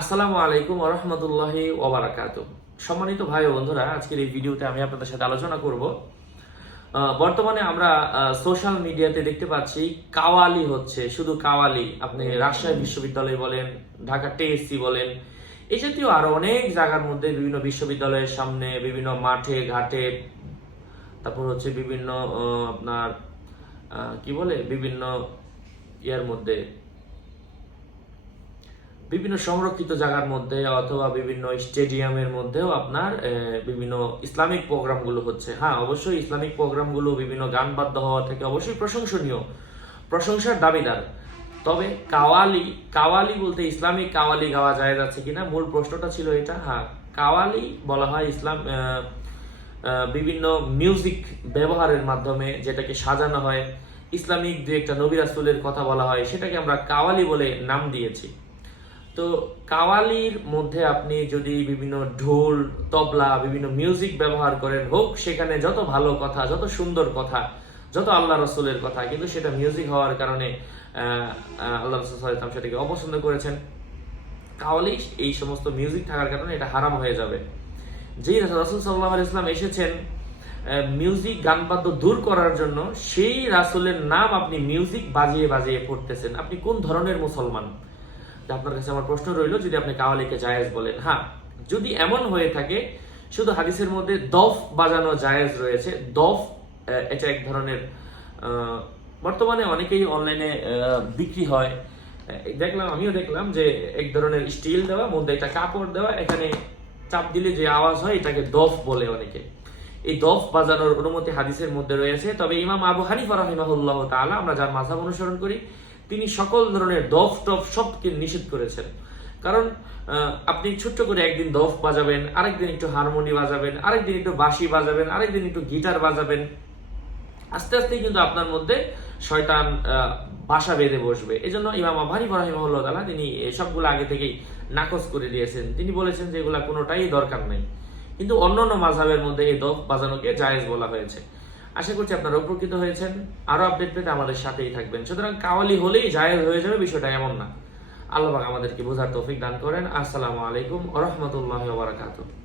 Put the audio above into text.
আসসালামু আলাইকুম আহমতুল্লাহ ওবরাকাত সম্মানিত ভাই বন্ধুরা আজকের এই ভিডিওতে আমি আপনাদের সাথে আলোচনা করব বর্তমানে আমরা সোশ্যাল মিডিয়াতে দেখতে পাচ্ছি কাওয়ালি হচ্ছে শুধু কাওয়ালি আপনি রাজশাহী বিশ্ববিদ্যালয় বলেন ঢাকা টেএসসি বলেন এই জাতীয় আরো অনেক জায়গার মধ্যে বিভিন্ন বিশ্ববিদ্যালয়ের সামনে বিভিন্ন মাঠে ঘাটে তারপর হচ্ছে বিভিন্ন আপনার কি বলে বিভিন্ন ইয়ার মধ্যে বিভিন্ন সংরক্ষিত জায়গার মধ্যে অথবা বিভিন্ন স্টেডিয়ামের মধ্যেও আপনার বিভিন্ন ইসলামিক প্রোগ্রামগুলো হচ্ছে হ্যাঁ অবশ্যই ইসলামিক প্রোগ্রামগুলো বিভিন্ন গান বাদ্য হওয়া থেকে অবশ্যই প্রশংসনীয় প্রশংসার দাবিদার তবে কাওয়ালি কাওয়ালি বলতে ইসলামিক কাওয়ালি গাওয়া যায় যাচ্ছে কিনা মূল প্রশ্নটা ছিল এটা হ্যাঁ কাওয়ালি বলা হয় ইসলাম বিভিন্ন মিউজিক ব্যবহারের মাধ্যমে যেটাকে সাজানো হয় ইসলামিক দু একটা নবী কথা বলা হয় সেটাকে আমরা কাওয়ালি বলে নাম দিয়েছি তো কাওয়ালির মধ্যে আপনি যদি বিভিন্ন ঢোল তবলা বিভিন্ন মিউজিক ব্যবহার করেন হোক সেখানে যত ভালো কথা যত সুন্দর কথা যত আল্লাহ রসুলের কথা কিন্তু সেটা মিউজিক হওয়ার কারণে আল্লাহ রসুল সাল্লাম সেটাকে অপছন্দ করেছেন কাওয়ালি এই সমস্ত মিউজিক থাকার কারণে এটা হারাম হয়ে যাবে যেই রসুল সাল্লাহ ইসলাম এসেছেন মিউজিক গান বাদ্য দূর করার জন্য সেই রাসুলের নাম আপনি মিউজিক বাজিয়ে বাজিয়ে পড়তেছেন আপনি কোন ধরনের মুসলমান আপনার কাছে আমার প্রশ্ন রইল যদি আপনি কাওয়ালিকে জায়েজ বলেন হ্যাঁ যদি এমন হয়ে থাকে শুধু হাদিসের মধ্যে দফ বাজানো জায়েজ রয়েছে দফ এটা এক ধরনের বর্তমানে অনেকেই অনলাইনে বিক্রি হয় দেখলাম আমিও দেখলাম যে এক ধরনের স্টিল দেওয়া মধ্যে একটা কাপড় দেওয়া এখানে চাপ দিলে যে আওয়াজ হয় এটাকে দফ বলে অনেকে এই দফ বাজানোর অনুমতি হাদিসের মধ্যে রয়েছে তবে ইমাম আবু হানিফা রহিমাহুল্লাহ তাআলা আমরা যার মাঝাব অনুসরণ করি তিনি সকল ধরনের দফ টফ সবকে নিষেধ করেছেন কারণ আপনি ছোট্ট করে একদিন দফ বাজাবেন আরেকদিন একটু হারমোনি বাজাবেন আরেকদিন একটু বাঁশি বাজাবেন আরেকদিন একটু গিটার বাজাবেন আস্তে আস্তে কিন্তু আপনার মধ্যে শয়তান বাসা বেঁধে বসবে এই জন্য ইমাম আবহারি রহিমহল্লা তালা তিনি সবগুলো আগে থেকেই নাকচ করে দিয়েছেন তিনি বলেছেন যে এগুলা কোনোটাই দরকার নেই কিন্তু অন্যান্য মাঝাবের মধ্যে এই দফ বাজানোকে জায়েজ বলা হয়েছে আশা করছি আপনারা উপকৃত হয়েছেন আরও আপডেট পেতে আমাদের সাথেই থাকবেন সুতরাং কাওয়ালি হলেই জায়েজ হয়ে যাবে বিষয়টা এমন না আল্লাহ আমাদেরকে বোঝার তৌফিক দান করেন আসসালামু আলাইকুম রহমতুল্লাহ বারাকাতুহ